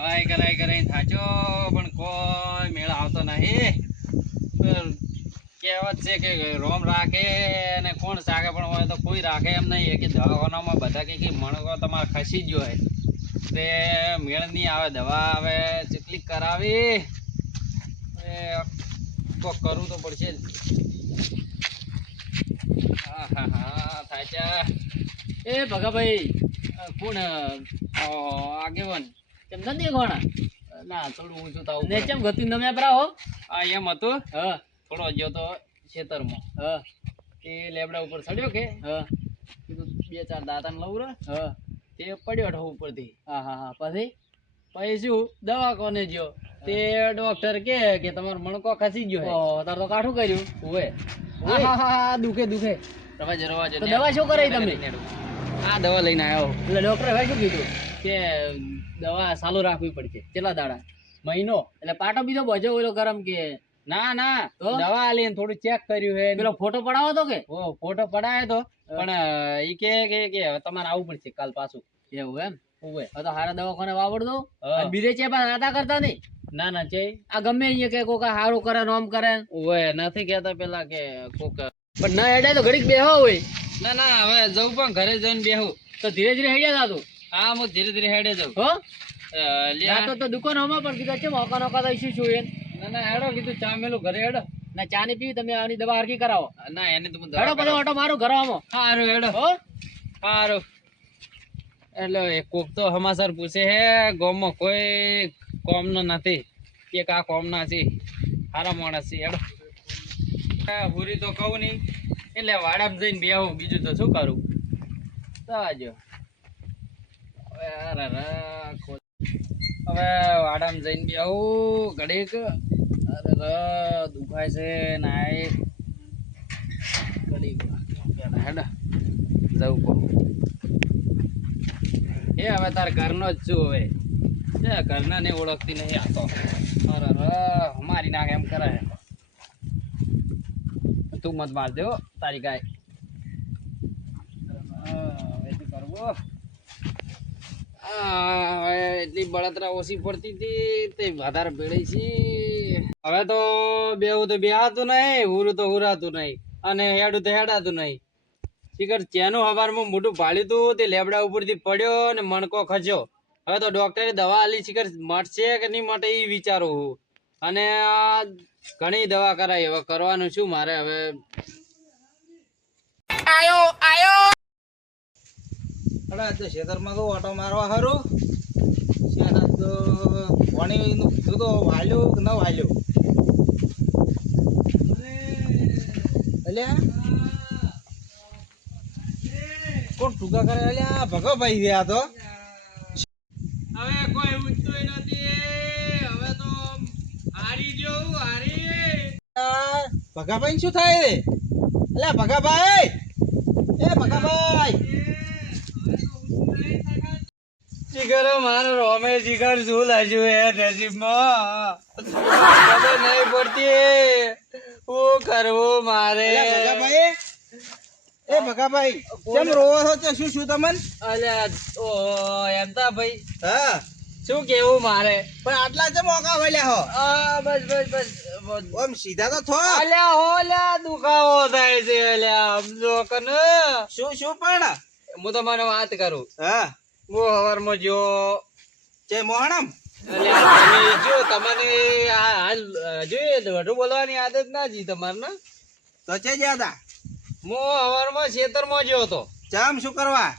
દવાઈ કરાઈ થાચો પણ કોઈ મેળ આવતો નહીં. કહેવત છે કે રોમ રાખે અને કોણ સાકે પણ હોય તો કોઈ રાખે એમ નહીં કે દવાખાનામાં બધા કે મણકો તમારે ખસી જ હોય તે મેળ નહીં આવે. દવા આવે ચકલી કરાવી કોક કરવું તો પડશે જ. હા હા હા થાચા. એ ભગાભાઈ કોણ આગેવાન કેમ નથી દેખવાના? ના થોડું ઊંચું થાવું ને કેમ ગતિ તમે આપરા હો? આ એમ હતું હા થોડો ગયો તો ખેતરમાં હા તે લેબડા ઉપર ચડ્યો કે હા કીધું બે ચાર દાંતાને લઉં રે હા તે પડ્યો ઢો ઉપરથી. હા હા હા પછી પછી શું દવા કોને જો તે ડોક્ટર કે તમારો મણકો ખસી ગયો હે. ઓહો તાર તો કાઠું કર્યું. ઓવે હા હા હા દુખે દુખે. રવાજો તો દવા શું કરાવી તમે? આ દવા લઈને આવ્યો એટલે ડોક્ટરે ભાઈ શું કીધું? કે દવા ચાલુ રાખવી પડશે. કેટલા દાડા? મહિનો. એટલે પાટો બીજો બજો ઓલો ગરમ કે ના ના તો? દવા આલીને થોડું ચેક કર્યું હે. પેલો ફોટો પડાવો તો કે ઓ ફોટો પડાયો તો પણ ઈ કે હવે તમારે આવવું પડશે કાલ પાછું. એવું એમ? ઓવે હવે તો હારા દવાખાને વાવડ દો. હા. અને બીજે છે પણ નાતા કરતા નહીં. ના ના છે આ ગમે અહીંયા કે કોક હારું કરે નોમ કરે ઓવે નથી કહેતા પેલા કે કોક પણ ના હેડે તો ઘડીક બેહો હોય ના ના હવે જવું પણ ઘરે જઈને બેહું. તો ધીરે ધીરે હેડ્યા જાતું હા હું ધીરે ધીરે હેડે જાઉં. હો લ્યા તો દુકાન હમણાં પણ કીધું છે મોકા નોકા તો શું શું એમ ના ના હેડો કીધું ચા મેલું ઘરે હેડો. ના ચા ની પીવી તમે આની દવા હરકી કરાવો. ના એને તો હું હેડો બધો ઓટો મારું ઘર આમાં. હારું હેડો હો હારું. એટલે એક કોક તો સમાચાર પૂછે હે ગામમાં કોઈ કોમનો નથી એક આ કોમના છે સારા માણસ છે. હેડો પૂરી તો કહું નહીં એટલે વાડામાં જઈને બેહું બીજું તો શું કરું. જો હવે વાડામાં જઈને બેહું ઘડીક. અરે દુખાય છે નાય ઘડીક હેડો જવું કહું. એ હવે તાર ઘરનો જ છું હવે એ ઘરના ને ઓળખતી નહીં આતો. અરે મારી નાખે એમ કરે. તું મત મારજો તારી ગાય. હવે શું કરવું? હવે એટલી બળતરા ઓછી પડતી હતી તે વધારે ભેળી છે. હવે તો બેવું તો બેહાતું નહીં હુરું તો હુરાતું નહીં અને હેડું તો હેડાતું નહીં. શીખર ચેનું હવારમાં મોટું ભાડ્યું હતું તે લેબડા ઉપરથી પડ્યો ને મણકો ખચ્યો. હવે તો ડોક્ટરે દવા આલી શીખર મટશે કે નહીં મટે એ વિચારું હું. અને ઘણી દવા કરાઈ હવે કરવાનું શું મારે હવે. આયો આયો અરે તો ખેતરમાં તો ઓટો મારવા હારું શેના તો પાણીનું કીધું તો વાલ્યો કે ન વાલ્યો અલ્યા કોણ ટૂંકા કરે અલ્યા ભગવાભાઈ રહ્યા તો હવે કોઈ ઉઠતું નથી. હવે તો હારી ગયો હારી. ભગાભાઈ શું થાય રે અલ્યા ભગાભાઈ એ ભગાભાઈ જીગર મારો રોમે જીગર શું લાગ્યું એ નસીબમાં ખબર નહીં પડતી શું કરવું મારે. ભગાભાઈ એ ભગાભાઈ કેમ રોવો છો તે શું શું તમને અલ્યા ઓ એમતા ભાઈ હા શું કેવું મારે. પણ આટલા જ મોકા વળ્યા હો આ બસ બસ બસ ઓમ સીધા તો થો અલ્યા હોલ્યા દુખાવો થાય છે અલ્યા સમજો કને. શું શું પણ હું તો મને વાત કરું. હા હું હવારમાં જો જય મોહણમ અલ્યા તમે જો તમને આ હાલ જોઈએ વધુ બોલવાની આદત ના જી તમારે ને. તો છે જ્યાદા હું હવારમાં ખેતરમાં ગયો હતો. જામ શું કરવા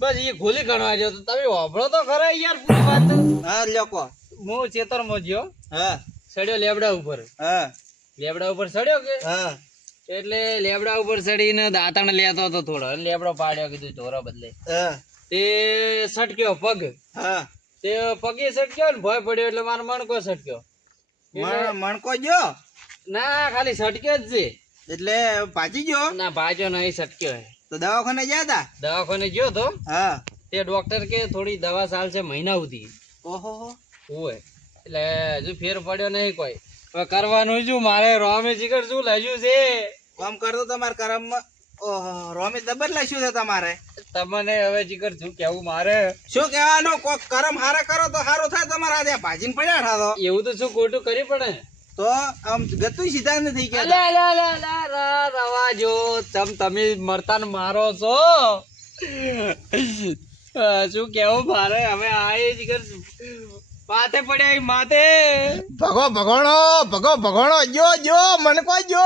બસ એ ગોલી ગણવા ગયો હતો. તમે વાપરો તો ખરા યાર પૂરી વાત. હા લોકો હું ખેતરમાં ગયો હા ચડ્યો લેબડા ઉપર. હા લેબડા ઉપર ચડ્યો કે હા એટલે લેબડા ઉપર ચડીને દાંતણ લેતો હતો થોડો અને લેબડો પાડ્યો કીધું ઢોરો બદલે. હા તે સટક્યો પગ. હા તે પગે સટક્યો ને ભય પડ્યો એટલે મારો મણકો સટક્યો. મણકો જો ના ખાલી સટક્યો જ છે. એટલે ભાજી ગયો ના ભાજો નહીં સટક્યો હે. તો દવાખાને ગયા તા દવાખાને ગયો તો હા તે ડોક્ટર કે થોડી દવા ચાલશે મહિના સુધી. ઓહો હોય એટલે હજુ ફેર પડ્યો નહીં કોઈ. હવે કરવાનું શું મારે રોમે જીગર શું લાગ્યું છે. કામ કરતો તમારા કરમમાં ઓહો રોમી દબર લાગ્યું છે તમારે. તમને હવે જીગર શું કેવું મારે? શું કહેવાનું, કોક કરમ હારા કરો તો સારું થાય. તમારા હાથે ભાજીને પડ્યા ઠાતો એવું તો શું ખોટું કરી પડે ને? તો આમ ગતું સીધા નથી અલે, ગયા. અલે, અલે, અલે, અલે, રવા જો તમે મરતા ને મારો છો. શું કેવું મારે હવે આ જીગર માથે પડ્યા ઈ માથે. ભગોણો જો મને કોઈ જો.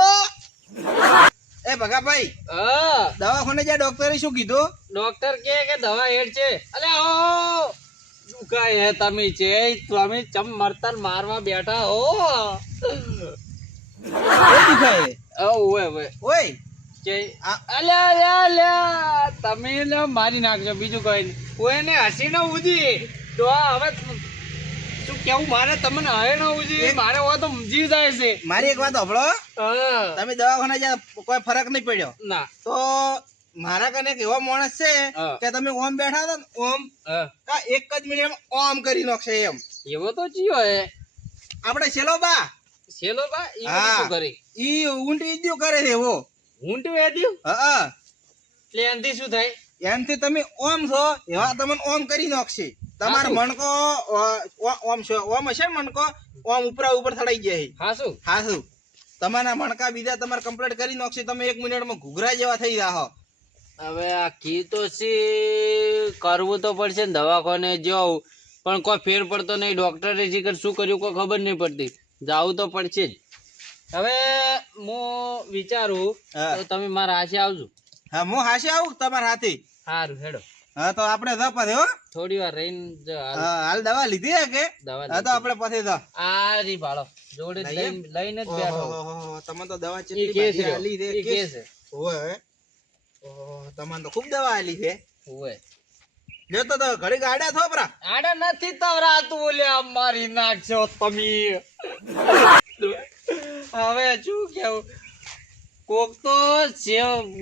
એ ભગાભાઈ હા, દવાખાને જ્યાં ડોક્ટરે શું કીધું? ડોક્ટર કે દવા હેડ છે. અલે ઓ શું કાય હે તમે ચમ મરતા ને મારવા બેઠા હો. એ દુખાય ઓવે ઓવે ઓય કે આ- અલ્યા અલ્યા અલ્યા તમે ને મારી નાખજો બીજું કઈ નહીં. કોઈ ને હસી ન ઉજી તો આ હવે શું કેવું મારે તમને હે ન ઉજી મારે હોય તો જીવ જાય છે. મારી એક વાત સાંભળો. હા. તમે દવાખાને જ્યાં કોઈ ફરક નહીં પડ્યો ના. તો મારા કને એક એવો માણસ છે હા. કે તમે ઓમ બેઠા હતા ને ઓમ હા. કા એક જ મિનિટ ઓમ કરી નાખશે એમ. એવો તો ચિયો હે આપણે છેલ્લો બા છેલો બા ઈ હા. શું કરી ઈ ઊંટી ઈદ્યું કરે છે એવો. ઊંટ વેદ્યું હા એટલે એનથી શું થાય? એમથી તમે ઓમ છો એવા તમને ઓમ કરી નાખશે. તમારો હાચું? મણકો ઓમ છે ઓમ હશે ને મણકો ઓમ ઉપરા ઉપર થડાઈ જાય છે. હા શું? હા શું તમારા મણકા બીજા તમારે કમ્પ્લીટ કરી નાખશે. તમે 1 મિનિટમાં ઘૂઘરા જેવા થઈ જાહો. હવે આ કી તો સી કરવું તો પડશે ને દવાખાને જવું પણ કોઈ ફેર પડતો નહીં. ડોક્ટરે જીગર શું કર્યું કોઈ ખબર નહીં પડતી. જાવું તો પડશે જ. હવે હું વિચારું હા. તો તમે મારા હાથે આવજો. હા હું હાશે આવું તમારા હાથે. સારું હેડો હા તો આપણે જા પછી હો. થોડી વાર રહીને હા હાલ દવા લીધી હે કે? દવા હા તો આપણે પછી જા. આ રી ભાળો જોડે જ લઈએ? લઈને જ બેઠો. ઓહો, તમે તો દવા ઈ ચેટલી કેસ બધી રહ્યો. આલી છે. ઈ કેસ છે. ઓય ઓહો, તમને તો ખૂબ દવા આલી છે. ઓવે. જો તો ઘડી ગાડા થોપરા. આડા નથી તવરાતું ઓલ્યા મારી નાખશો તમે. હવે શું કેવું કોક તો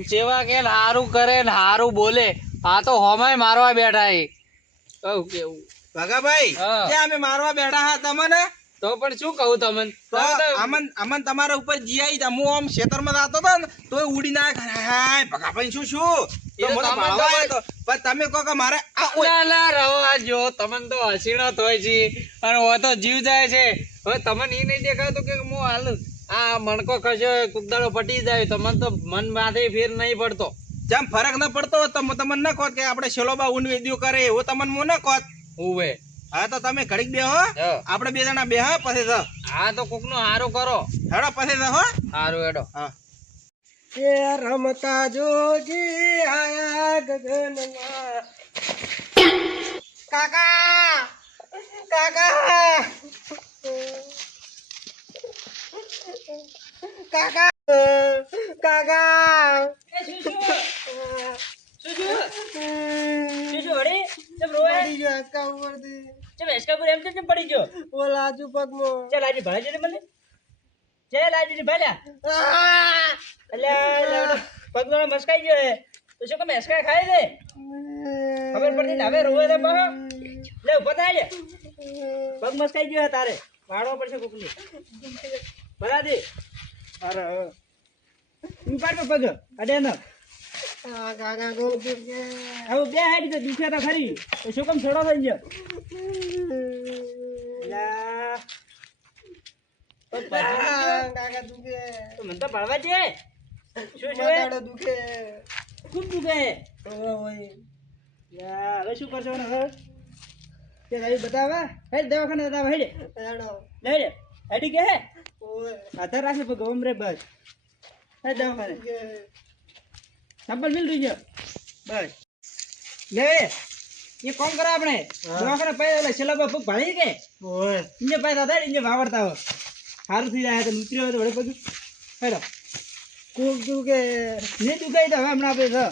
સેવા કે હારું કરે ને હારું બોલે. આ તો હોમાય મારવા બેઠા એ કહું કેવું. ભગાભાઈ હા. જે અમે મારવા બેઠા હા તમને તો પણ શું કહું તમને તો આમન તમારા ઉપર જીઆઈ તા. હું આમ ખેતરમાં જાતો તો ને તોય ઉડી ના હાય ભગાભાઈ શું તો એ મને તમે ભાળવા તો આવ્યો તો. પણ તમે કહો કે મારે આ ઓય. ના રવા જો તમને તો હસીણો થાય છે અને હોય તો જીવ જાય છે. હવે તમને એ નહીં દેખાતું કે હું હાલ આ મણકો ખસ્યો કુકદાડો પટી જાય તો મને તો મન માથે ફેર નહીં પડતો. જેમ ફરક ન પડતો હોત તો તમને ન કહો કે આપણે છેલ્લોબા ઊંડ વેદ્યું કરે એવું તમને હું ન કહો. ઉવે હા તો તમે ઘડીક બે હો. હા. આપણે 2 જણા બે હા પછી જા. આ તો કોક નું હારું કરો. હેડો પછી જા હો. હારું હેડો. હા એ રમતા જોજી આયા ગગનમાં કાકા કાકા કાકા કાકા પડી ગયો હસકા ઉપરથી. ઓલા આજુ પગમાં. આ કાકા ગોળ દુખે. કાકા દુખે. માથાડો દુખે. ઓય ઓય. હેડો. ઓય. દુખે. સંપલ મિલ રહી છે બસ લે એ કોમ કરે આપણે દવાખાને પૈસા એટલે છેલ્લા પગ ભાળી કે ઓય ઇને પૈસા થાય ઇને વાવડતા હોય સારું થઈ જાય તો ઉતરી હોય તો વડે પગ હેડો કોક દુખે. ને તું કઈ તો હવે હમણાં આપણે તો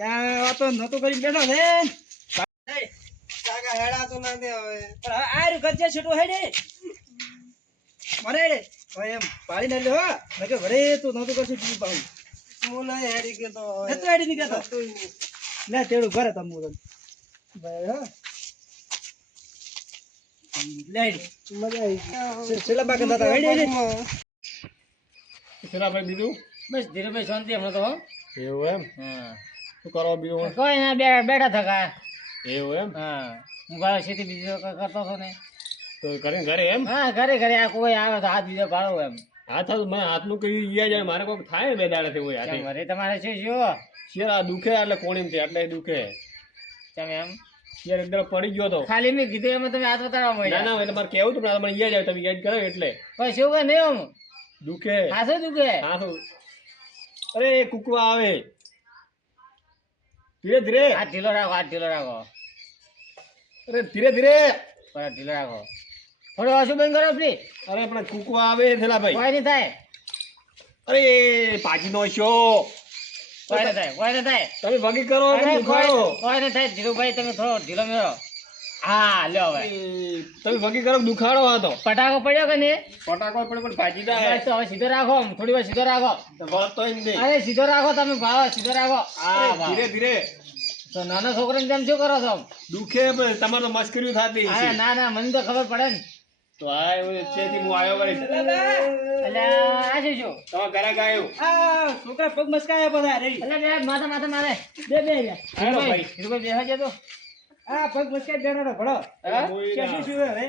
યા તો નતો કરી બેઠો છે કાકા હેડા તો ના દે હવે. પણ હવે આ રહ્યું કચ્ચે છૂટું હેડે મને હેડે હવે એમ પાડી ના લે હો નકે વડે તું નતો કરશે તું પાઉં હું નહીં હેડી ગયો તો હવે. નતો હેડી ની કેતો નતું ઈ. લે તેડું ઘરે તમ હું ભાઈ હો લે હેડી મજા આવી. છેલ્લા બાકી દાતા હેડે હેડે પગમાં. છેલ્લા ભાઈ બીજું બસ ધીરુભાઈ શાંતિ હમણાં તો હો. એવું એમ હા શું કરો બીજું કોઈ ના બેઠા થકા. એવું એમ હા હું ભાડો ખેતી બીજો કરતો હતો ને. તો કરીને ઘરે એમ હા ઘરે ઘરે આ કોઈ આવે તો હાથ બીજો ભાડો એમ. હાથ મને હાથનું કઈ ઈયા જાય મારે કોઈક થાય ને બે દાડાથી હોય હાથે ઘરે તમારે છે શું શિયાર આ દુખે એટલે કોણીમ છે એટલે દુખે તમે એમ શિયાર એકદમ પડી ગયો તો ખાલી મેં કીધું એમાં તમે હાથ બતાડવા ના મળ્યા. ના એટલે મારે કેવું હતું પણ મને ઈયા જાય તમે યાદ કરો એટલે પણ શું કઈ નહીં આમ દુખે ખાસો દુખે. હા તો અરે કુકવા આવે ધીરે ધીરે હાથ ઢીલો રાખો હાથ ઢીલો રાખો અરે ધીરે ધીરે બરાબર ઢીલો રાખો. થોડું ઓછું બંધ કરો પ્લીઝ. અરે પણ કુકવા આવે થેલા ભાઈ કોઈ નહીં થાય અરે પાજી નો શો કોઈ નહીં થાય કોઈ નહીં થાય. તમે ભગી કરો કે અરે દુખાડો કોઈ નહીં થાય ધીરુભાઈ તમે થોડો ઢીલો મેળો. હા લ્યો હવે તમે ભગી કરો કે દુખાડો આ તો પટાકો પડ્યો કે નહીં ફટાકો પડે પણ ભાજી ના બસ તો હવે સીધો રાખો આમ, થોડી વાર સીધો રાખો. વળતો જ નહીં અરે સીધો રાખો તમે ભાવ સીધો રાખો. હા અરે ભાવ. ધીરે ધીરે તો નાના છોકરાને તેમ શું કરો છો આમ? દુખે પણ તમારે તો મસ્કરી થતી અરે છે ના ના મને તો ખબર પડે ને. તો આ એવું છેથી હું આવ્યો વળી એટલે આ શું છું તમે ઘરે ગાયો આ છોકરા પગ મસ્કાયા બધા રે એટલે બે માથા માથા મારે બે બે રે હાલો ભાઈ ધીરુભાઈ બેહવા જતો. આ પગ મસ્કાય બેઠો ભળો હા? શું શું હવે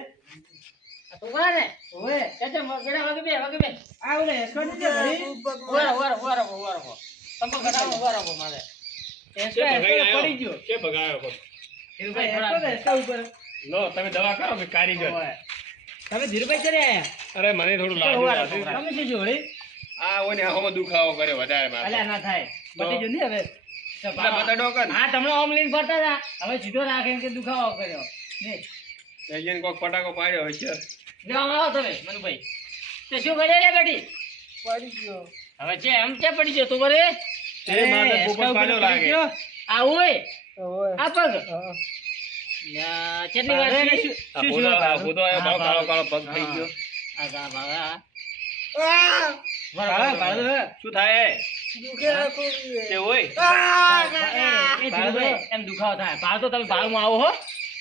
આ છોકરા ને ઓએ ચાચા બેડા વાગે બે આ ઓલે એસ્કોટ નથી ભરી ઉભા તમે ઘટાડો ઉભા રાખો મારે. પડી ગયો કે ભગાયો કો ધીરુભાઈ એસ્કોટ થોડા એસ્કોટ ઉપર લો તમે દવા કરો કે કારીગર ઓય. તમે ધીરુભાઈ ચડે આયા અરે મને થોડું ઉભા લાગ્યું રાખો, લાગ્યું. તમે શું જોડે આ ઓને આમાં દુખાવો કર્યો વધારે મારે અલ્યા ના થાય. બટી જો નહીં હવે તો એટલે બતાડો કે ને. હા તમને ઓમ લઈને ફરતા હતા હવે સીધો રાખીને કે દુખાવો કર્યો નહીં. એને કોક ફટાકો પાડ્યો હશે લેવામાં આવો તમે મનુભાઈ તે શું કર્યો રે બેટી પડી ગયો હવે છે એમ કે પડી ગયો તું કરે અરે મારે પોપટ પાડ્યો લાગે આ હોય ઓએ આ પગ લ્યા, કેટલી વાર ભારે છે? આ ભૂતો આ ભૂતો આયો હા, કાળો કાળો પગ હા. થઈ ગયો આ ગા ભાગા. ભાળો શું થાય દુખે રાખો તે હોય એ ધીરુભાઈ, એમ દુખાવો થાય ભાવ તો તમે ભાવમાં આવો હો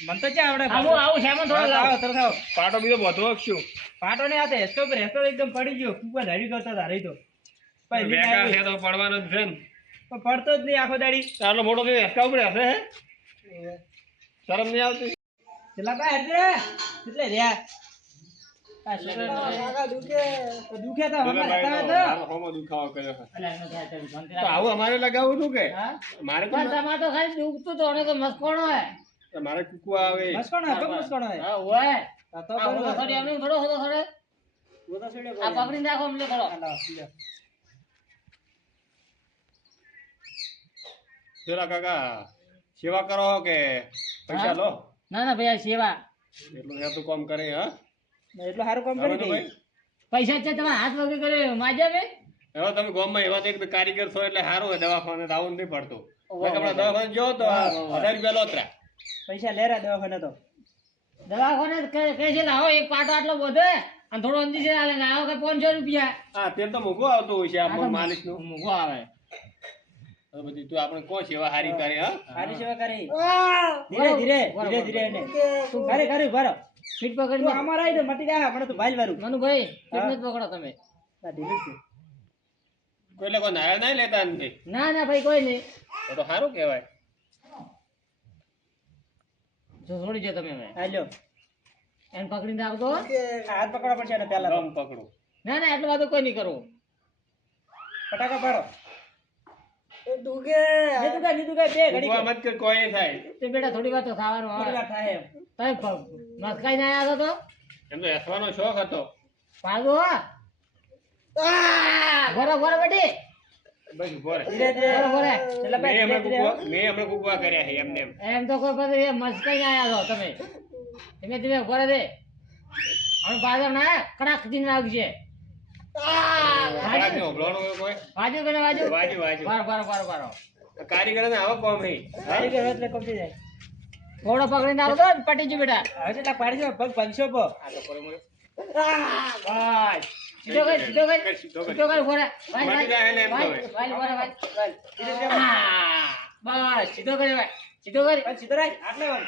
મન તો ક્યાં આવડે આવું આવું સામાન થોડો લાવો. તરત આવો પાટો બીજો બધો શું પાટો ને આતે એસ્કો પર એસ્કો એકદમ પડી ગયો કુપા ધારી કરતા હતા રહી તો ભાઈ લીન બેકાર આવી. છે તો પડવાનો જ છે ને પણ પડતો જ નહીં આખો દાડી આટલો મોટો થયો એસકા ઉપર હશે હે શરમ નહીં આવતી પેલા બા એટલે એટલે રહ્યા આ છોકરા દુખે તો હમણાં હતા તો મારો હોમો દુખાવો કર્યો છે. અલા, એનો થાય તમે શાંતિ તો રાખો. આવું અમારે લગાવવું હતું કે હા? મારે પણ તમારે તો ખાલી દુખતું તો ને તો મસ્કોણો હે. તો મારે કુકવા આવે મસ્કોણ હે પગ મસ્કોણ હે હા, હોય. આ તો આ હોતો થોડી એમને થોડો હોતો થોડો. હું તો છોડ્યો આ પકડીને રાખો અમને થોડો. પેલા કાકા સેવા કરો કે પૈસા લો ના ના ભાઈ આ સેવા એટલું હેતું કામ કરે હા એટલું સારું કામ હવે કરી તો દઈ ભાઈ પૈસા છે તમારે હાથ વગર કર્યો માજ્યા બે હવે તમે ગામમાં એવા તો એક કારીગર છો એટલે સારું હોય દવાખાને તો આવું નહીં પડતું વાહ, નકર આપણે દવાખાને જો તો વાહ, 1000 રૂપિયા લોતરા પૈસા લેરા દવાખાને તો દવાખાને કહે છે લાવો એક પાટો આટલો બધો અને થોડો અંજી છે આલે ને આવો કે 500 રૂપિયા હા તેમ તો મોંઘું આવતું હોય છે આ તો આપણું માલિક નું મૂકો આવે. બધી તું આપણે કોણ સેવા હારી કરે હા સારી સેવા કરી ધીરે ધીરે ધીરે ધીરે એને કરી કરી ભરો ફીટ તું પકડી અમાર આવી તો મટી જાય મને તો ભાઈ વારું મનુભાઈ ફીટ જ પકડો તમે. આ ઢીલું છે કોઈ એટલે કોઈ નારાયણ નહીં લેતા નથી ના ના ભાઈ કોઈ નહીં તો સારું કહેવાય જો છોડી દો તમે હવે આ લ્યો એને પકડીને રાખો. હાથ પકડવા પડશે ને પહેલા તો. ગમ પકડું ના ના એટલું બધું કોઈ નહીં કરવું. ફટાકા પાડો નીતુકા બે ઘડી કુકવા મત કર કોઈ નહીં થાય તે બેટા થોડી વાર તો ખાવાનું આવે. થોડી વાર થાય એમ તમે મસ્કાઈ ના આવ્યા તો એમ તો હસવાનો શોખ હતો પાડો બરોબર બેટી બસ ઉભો રહે ધીરે ધીરે બરોબર છેલ્લા મેં ભાઈ હમણાં કુકવા કર્યા છે એમને એમ એમ તો કોઈ પછી મસ્કાઈ ના આવ્યા છો તમે ધીમે ધીમે ઉભો રહે હવે પાછળ ના કડાક દિન વાગશે. ખરાબ નહીં હોભળવાનું હોય કોઈ વાજુ કે વાજુ વાજુ વાજુ બારો કારીગર ને આવો કોમ હે કારીગર હોય એટલે કપટી જાય થોડો પકડીને આવતો ને પટી ગયું બેટા. હવે કેટલા પાડી દો પગ 500 પર આ તો પર મને બસ સીધો કર સીધો કર સીધો કર. સીધો કર ફોરે મટી જાય ને એમ તો હવે. બસ સીધો કરે ભાઈ સીધો કર પણ સીધો રાખ આટલે વાળ.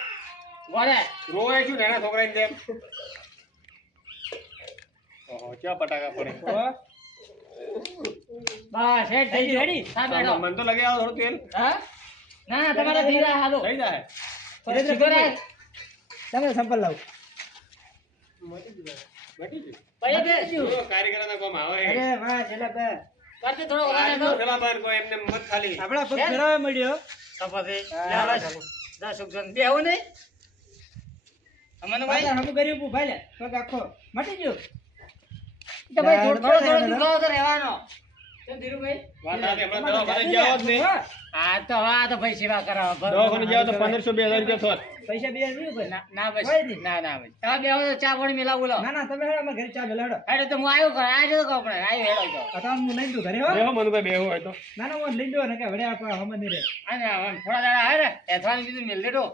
ફોરે રોવે છું નાના છોકરાની જેમ ઓહો ક્યાં પટાકા પડે તો બસ હેડ થઈ ગયું રેડી હા બેઠો મને તો લગે આવો થોડું તેલ હા ના ના તમારે ધીરા હાલો થઈ જાય તમે સંપલ લાવો પૈયા બેસજો કારીગરોના કામ આવે અરે વાહ છેલ્લા બે કરતે થોડો વધારે તો પેલા બાર કોઈ એમને મત ખાલી આપણા પગ ફેરવા મળ્યો તપાસે દા સુખસન બે આવો ને અમને ભાઈ પાછા હમું કર્યું ઊભું ભાઈ લે પગ આખો મટી ગયો તો ભાઈ થોડો થોડો દુખાવો તો રહેવાનો કેમ ધીરુભાઈ વાત આતે હમણાં દવાખાને જાવ જ નહીં આ તો હા તો ભાઈ સેવા કરાવો દવાખાને જાવ તો 1500 2000 રૂપિયા થોત પૈસા બે નહીં કોઈ ના ના બસ હોય નહીં. ના ના ભાઈ તમે બે આવો તો ચા પાણી મિલાવ બોલો ના ના તમે હેડો અમારા ઘરે ચા ભેલા હેડો હેડો તો હું આવ્યો કર આજે તો કહું પણ આવ્યો હેડો તો આ તો હું લઈ દઉં ઘરે હો બેહો મનુભાઈ બેહો હોય તો ના ના હું લઈ દઉં ને કે વડે આપા હમ નહીં રે અને થોડા દાડા આવે ને એથવાનું કીધું મિલ દેતો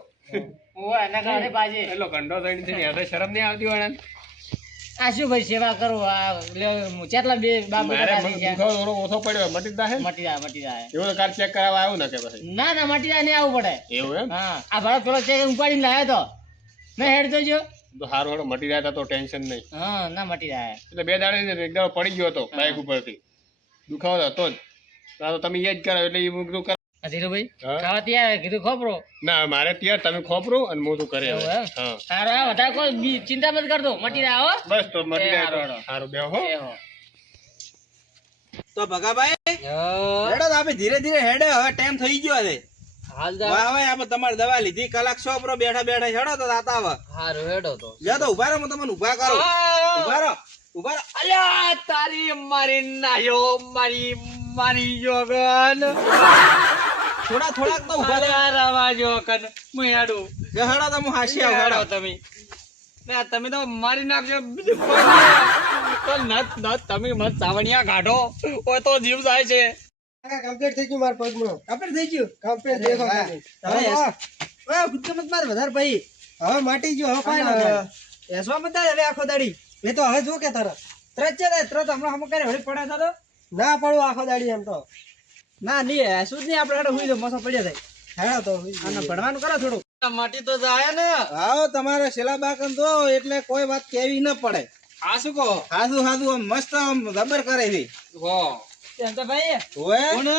ઓય એના કારણે બાજે એટલો ઘંટો થઈને છે ને યાર શરમ નહીં આવતી હોય ને આ શું ભાઈ સેવા કરું આ કેટલા બે બાપ મારે બેટા મને છે દુખાવો થોડો ઓછો પડ્યો મટી જાહે મટી જાય એવો તો કાર ચેક કરાવવા આવ્યો ને કે પછી ના ના મટી જાય નહીં આવવું પડે એવું એમ હા આ ભાડો પેલો ચેક ઉપાડીને લાવ્યો તો મેં હેડ તો જો તો હારું હારું મટી જાય તો ટેન્શન નહીં હા ના મટી જાય એટલે બે દાડે એક દાડો પડી ગયો હતો બાઇક ઉપરથી દુખાવો તો હતો જ તો તમે એ જ કરાવ એટલે એ મૂકતું કર ધીરુભાઈ હા? ખાવા ત્યાં કીધું ખોપરો ના મારે ત્યાં તમે ખોપરું અને મોટું કરે હવે એવું એમ? હા સારું હા વધારે કોઈ ચિંતા મત કરતો મટી જાય હો બસ તો મટી એ જાય તો હારું, સારું બેહો એ હો તો ભગાભાઈ હેડો તો આપણે ધીરે ધીરે હેડે હવે ટાઈમ થઈ ગયો છે હાલ વાહ હવે આપણે તમારી દવા લીધી કલાક શોપરો બેઠા બેઠા હેડો તો આતા હવે હારું હેડો તો જા તો ઉભા રહો હું તમને ઉભા કરું ઉભા રહો ઉભા રહો અલ્યા તારી મારી નાયો મારી જોગન થોડાક તો ઉભા રહો અલ્યા રવા જોગન હું હેડું જે હેડો તો હું હાસી આવું હેડો હેડો તમે ના તમે તો મારી નાખજો બીજું કોઈ નહીં. તો નત તમે મત સાવણિયા કાઢો ઓય તો જીવ જાય છે કમ્પ્લીટ થઈ ગયું મારા પગમાં કમ્પ્લીટ થઈ ગયું કમ્પ્લીટ દેખો હવે ગુસ્સો મત માર વધારે ભાઈ હવે માટી ગયો હવે કાઈ ના થાય એસવા મત હવે આખો દાડી એ તો હવે જો કે તારા ત્રચ છે ત્રચ હમણાં હમ કરે વળી પડે તારો ના પડું આખો દાડી એમ તો ના નહીં શું જ નહીં આપણે હેડો હુઈ દો મસો પડ્યા થાય હેડો તો અને ભણવાનું કરો થોડું માટી તો જાય ને આવો તમારે શેલા બાકન તો એટલે કોઈ વાત કેવી ન પડે આ શું કહો હાજુ હાજુ આમ મસ્ત આમ રબર કરે છે હો એમ તો ભાઈ ઓએ કોણ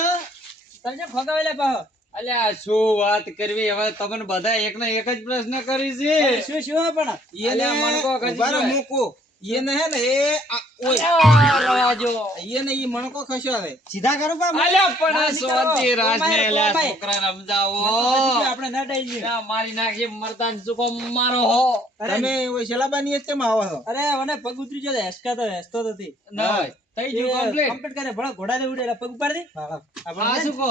તમે ફગાવેલા પાહો અલ્યા શું વાત કરવી હવે તમને બધા એક ને એક જ પ્રશ્ન કરી છે શું શું પણ એને અલ્યા મણકો ખસી ઉભા રહો ગયો. મૂકું એને હે ને એ ઓય અલ્યા રવાજો એને ઈ મણકો ખસ્યો છે સીધા કરું પા અલ્યા પણ ના, નહીં કરો. સ્વાતી રાજ ને ઓમાય, અલ્યા ઓમાય. છોકરા સમજાવો આપણે ના ડાઈ ના, મારી નાખી મરતા ને શું કહું, મારો હો તમે ઓય શેલાબાની જ કેમ આવો છો અરે મને પગ ઉતરી ગયો હેસકા તો હેસતો જ હતી ના હોય. થઈ ગયું complete. કમ્પ્લીટ કરે ભણા ઘોડા દે ઉડેલા પગ ઉપાડ દે આ શું કહો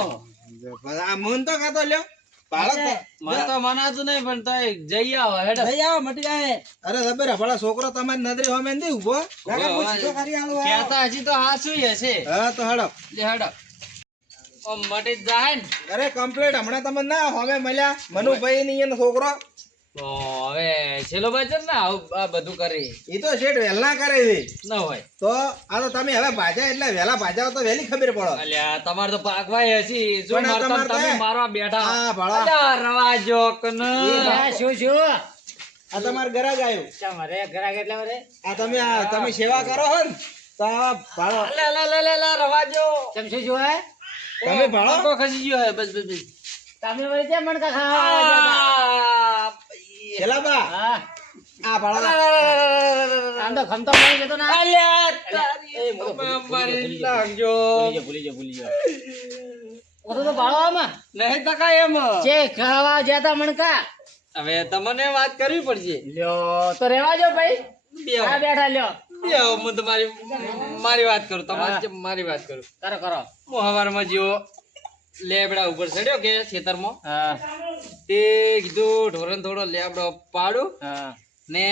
આ મન તો કાતો લ્યો બાળક તો- મને તો મનાતું નહીં પણ તોય જઈ આવો હેડો લઈ આવો મટી જાય અરે રબર ભલા છોકરો તમારી નજરે હોમે નથી ઉભો કાકા હું સીધો કરી આલું આ. કહેતા હજી તો હાસું હશે હા તો હેડો લે હેડો ઓ મટી જ જાય ને અરે કમ્પ્લીટ હમણાં તમે ના હોમે મળ્યા મનુભાઈ ની એનો છોકરો તો હવે છેલ્લો બચન ને આ બધું કરી એ તો શેઠ વહેલા કરે છે ના હોય તો આ તો તમે હવે ભાજા એટલે વહેલા ભાજા તો વહેલી ખબર પડો અલ્યા તમારે તો પાકવાય હશી જો પણ આ મારતા તમારે તમે તો- મારવા બેઠા હા, ભલા. અલ્યા રવાજો કન આ શું શું આ તમારે ગરાગ આવ્યું તમારે ઘરાક એટલે મારે તમે સેવા કરો હો ને તો આ ભાળો લે લે લે લે લે રવાજો ચમ શું શું હે તમે ભાળો મણકો ખસી ગયો હે બસ બસ બસ તમે વળી કેમ મણકા ખાવા જતા? શેલાબા હા આ ભાળો આમ તો ખમતો મળી જતો ના અલ્યા એ, તારી મોટો તમે ભૂલી મારી ગયો, નાખજો ભૂલી જાઓ ઓતો તો ભાળો આમાં નહીં તકાય એમ જે ખાવા જતા મણકા હવે તમને વાત કરવી પડશે લ્યો તો રેવા જો ભાઈ બે આ બેઠા લ્યો હું તમારી મારી વાત કરું તમારી જેમ મારી વાત કરું કરો કરો હું હવારમાં જેવો લેબડા ઉપર ચડ્યો કે ખેતરમાં હા તે કીધું ઢોરણ થોડો લેબડો પાડું હા ને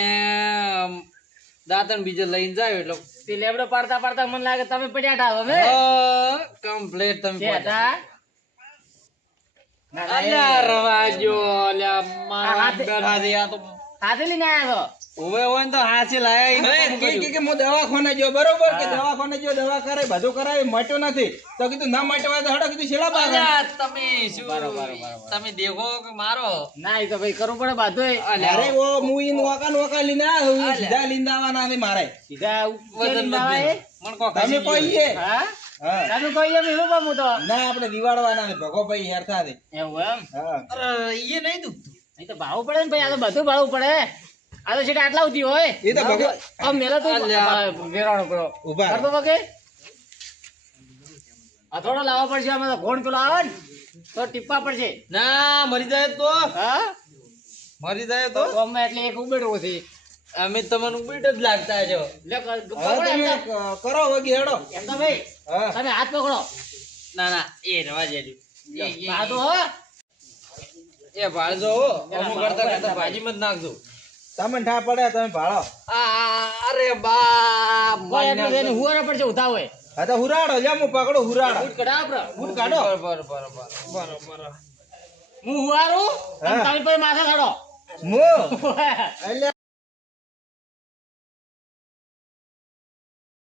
દાંતણ બીજો લઈને જાય એટલે તે લેબડો પાડતા પાડતા મને લાગે તમે પડ્યા ઠાવ હવે કમ્પ્લીટ તમે છે પહોંચ્યા. તા? ના, ના, અલ્યા રવાજો અલ્યા મારા હાથે- બેઠા છે આ તો હાથે લઈને આયા ઉભે હોય ને તો હાથી લાયા ઈ અરે નતું કે કર્યું. કે હું દવાખાને જો બરોબર કે દવાખાને જો દવા કરે બધું કરાય મટ્યો નથી તો કીધું ના મટ્યો તો હડો કીધું શેલા બા અલ્યા તમે શું તમે દેખો કે મારો ના એ તો ભાઈ કરવું પડે બાધું અરે ઓ હું ઈન વકા લઈને આવ્યો હું સીધા લીંદાવાના છે મારે સીધા વજન ઉકેલી ના આવે. મને કોક તમે કહીએ હા હા તમે કહી એમ એવું પામું તો ના આપણે દિવાળવાના ને ભગો ભાઈ હેરતા દે એવું એમ હા અરે એ નહીં દુખતું. અહીં તો ભાવ પડે ને ભાઈ આ તો બધું ભાવ પડે આ તો છે આટલા સુધી હોય એ તો ભગો આ મેલા તો વેરાણો કરો ઉભા રહો. કરતો વગે આ થોડો લાવવા પડશે આમાં તો ઘોણ પેલો આવે ને તો ટીપા પડશે ના મરી જાય તો હા મરી જાય તો ગામમાં એટલે એક ઉબેડવો છે અમે તમને ઉલટ જ લાગતા છો. લે હવે પકડો તમે કરો વગી હેડો એમ તો ભાઈ હા તમે હાથ પકડો ના ના એ રવા દેજો. આ તો હો એ ભાળજો હો અમુક કરતા કરતા ભાજીમાં જ નાખજો. તમને ઠા પડે તમે ભાળો અરે બાપ કોઈ એટલું થઈને હુવારા પડશે ઉધા હોય હા તો હુરાડો જા હું પકડો હુરાડો બૂટ કઢાવ પ્ર બૂટ કાઢો બરોબર હું હુવારું અને હા. તમે પછી માથે ચડો મો એટલે